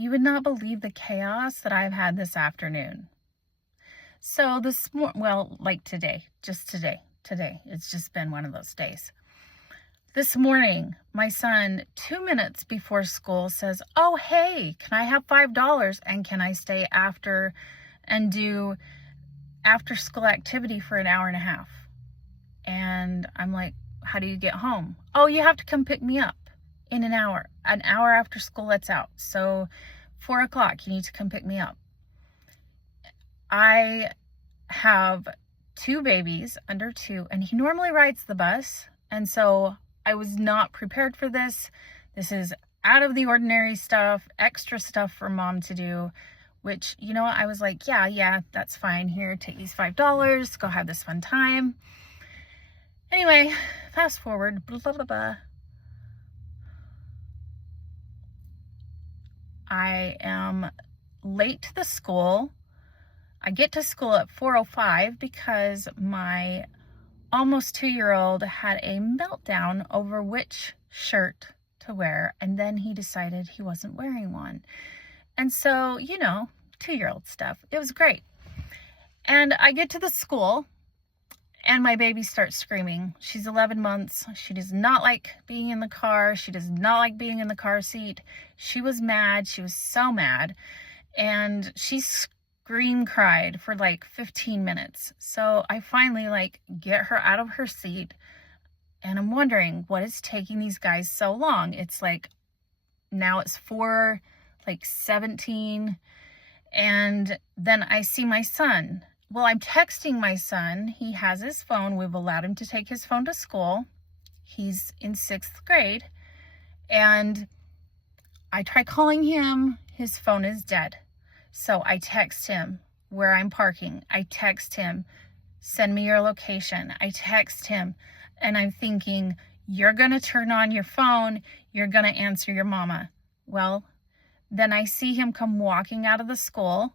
You would not believe the chaos that I've had this afternoon. So like today, just today, it's just been one of those days. This morning, my son, 2 minutes before school, says, "Oh, hey, can I have $5 and can I stay after and do after school activity for an hour and a half?" And I'm like, "How do you get home?" "Oh, you have to come pick me up in an hour after school lets out. So 4:00, you need to come pick me up." I have 2 babies under 2, and he normally rides the bus. And so I was not prepared for this. This is out of the ordinary stuff, extra stuff for mom to do, which, I was like, yeah, that's fine. Here, take these $5, go have this fun time. Anyway, fast forward, blah, blah, blah. I am late to the school. I get to school at 4:05 because my almost 2-year-old had a meltdown over which shirt to wear, and then he decided he wasn't wearing one. And so, 2-year-old stuff. It was great. And I get to the school, and my baby starts screaming. She's 11 months. She does not like being in the car. She does not like being in the car seat. She was mad. She was so mad. And she cried for like 15 minutes. So I finally get her out of her seat, and I'm wondering what is taking these guys so long. It's now it's 4:17, and then I see my son. Well, I'm texting my son. He has his phone. We've allowed him to take his phone to school. He's in 6th grade, and I try calling him. His phone is dead. So I text him where I'm parking. I text him, "Send me your location." I text him, and I'm thinking, you're going to turn on your phone. You're going to answer your mama. Well, then I see him come walking out of the school,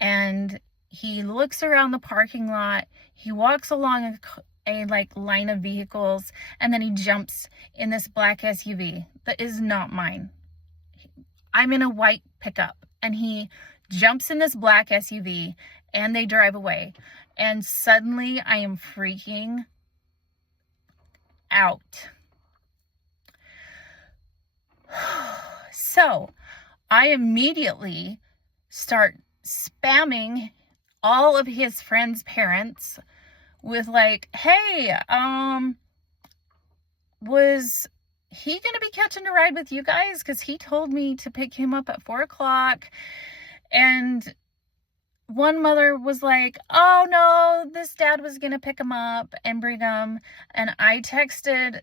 and he looks around the parking lot. He walks along a line of vehicles, and then he jumps in this black SUV that is not mine. I'm in a white pickup, and he jumps in this black SUV, and they drive away. And suddenly I am freaking out. So I immediately start spamming all of his friends' parents with "Hey, was he gonna be catching a ride with you guys? Because he told me to pick him up at 4:00. And one mother was like, "Oh no, this dad was gonna pick him up and bring him." And I texted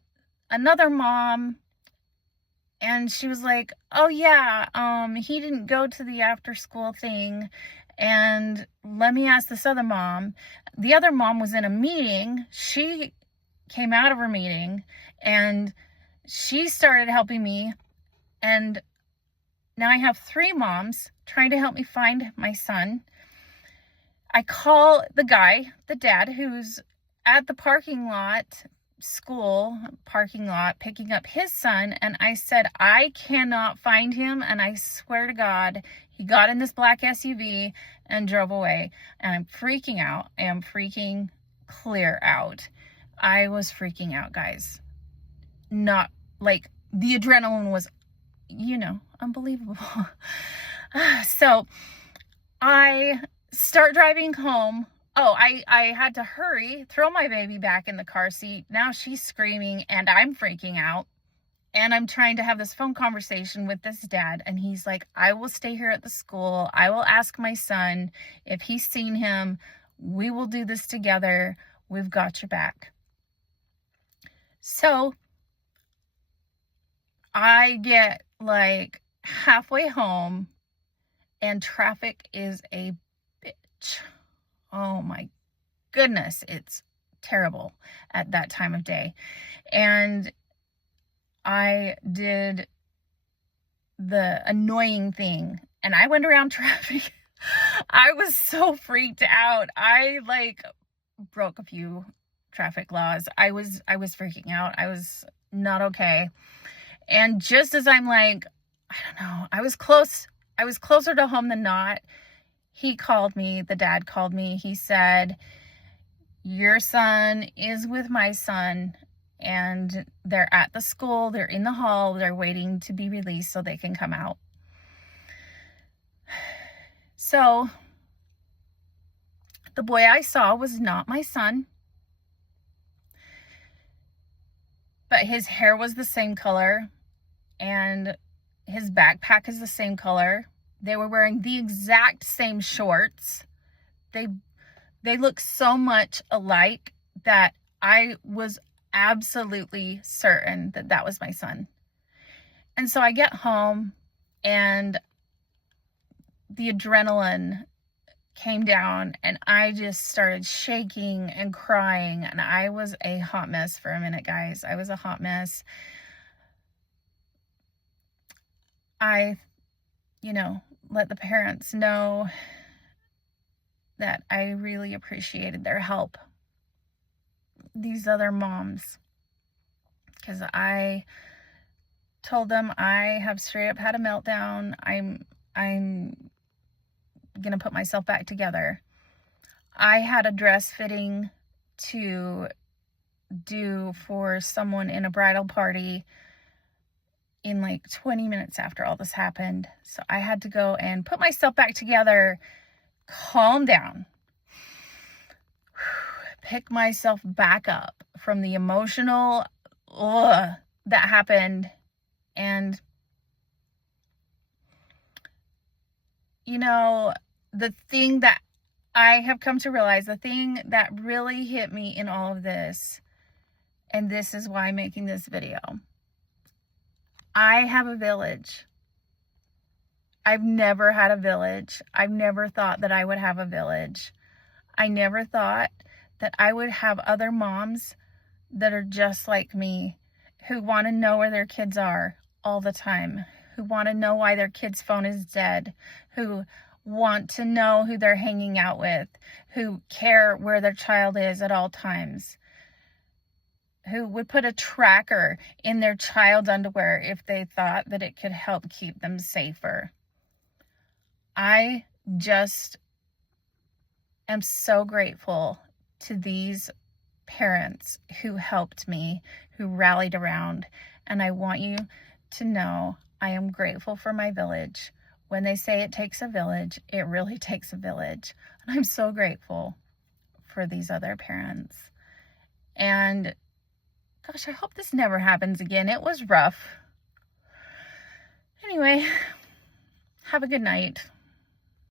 another mom, and she was like, "Oh yeah, he didn't go to the after school thing." And let me ask this other mom. The other mom was in a meeting. She came out of her meeting, and she started helping me. And now I have 3 moms trying to help me find my son. I call the dad who's at the school parking lot, picking up his son. And I said, I cannot find him. And I swear to God, he got in this black SUV and drove away. And I'm freaking out. I am freaking clear out. I was freaking out, guys. Not the adrenaline was, unbelievable. So I start driving home. Oh, I had to hurry, throw my baby back in the car seat. Now she's screaming, and I'm freaking out. And I'm trying to have this phone conversation with this dad. And he's like, "I will stay here at the school. I will ask my son if he's seen him. We will do this together. We've got your back." So I get halfway home, and traffic is a bitch. Oh my goodness, it's terrible at that time of day. And I did the annoying thing, and I went around traffic. I was so freaked out. I broke a few traffic laws. I was freaking out. I was not okay. And just as I'm I don't know, I was close I was closer to home than not. He called me, the dad called me. He said, your son is with my son, and they're at the school, they're in the hall, they're waiting to be released so they can come out. So the boy I saw was not my son, but his hair was the same color and his backpack is the same color. They were wearing the exact same shorts. They look so much alike that I was absolutely certain that that was my son. And so I get home and the adrenaline came down and I just started shaking and crying, and I was a hot mess for a minute, guys. I was a hot mess. I, let the parents know that I really appreciated their help. These other moms, because I told them I have straight up had a meltdown. I'm gonna put myself back together. I had a dress fitting to do for someone in a bridal party in like 20 minutes after all this happened. So I had to go and put myself back together, calm down, pick myself back up from the emotional that happened. And the thing that I have come to realize, the thing that really hit me in all of this, and this is why I'm making this video, I have a village. I've never had a village. I've never thought that I would have a village. I never thought that I would have other moms that are just like me, who want to know where their kids are all the time, who want to know why their kid's phone is dead, who want to know who they're hanging out with, who care where their child is at all times, who would put a tracker in their child's underwear if they thought that it could help keep them safer. I just am so grateful to these parents who helped me, who rallied around, and I want you to know I am grateful for my village. When they say it takes a village, it really takes a village. And I'm so grateful for these other parents. And gosh, I hope this never happens again. It was rough. Anyway, have a good night.